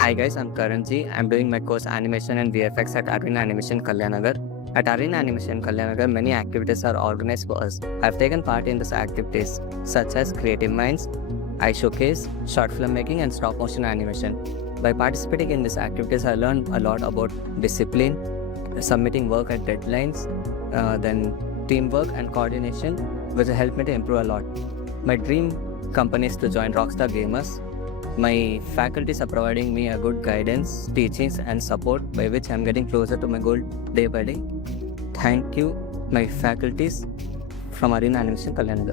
Hi guys, I'm Karan. I'm doing my course Animation and VFX at Arena Animation Kalyan Nagar. At Arena Animation Kalyan Nagar, many activities are organized for us. I've taken part in these activities such as Creative Minds, Eye Showcase, short film making, and stop motion animation. By participating in these activities, I learned a lot about discipline, submitting work at deadlines, then teamwork and coordination, which helped me to improve a lot. My dream company is to join Rockstar Gamers. My faculties are providing me a good guidance, teachings, and support by which I'm getting closer to my goal day by day. Thank you, my faculties from Arena Animation Kalyan.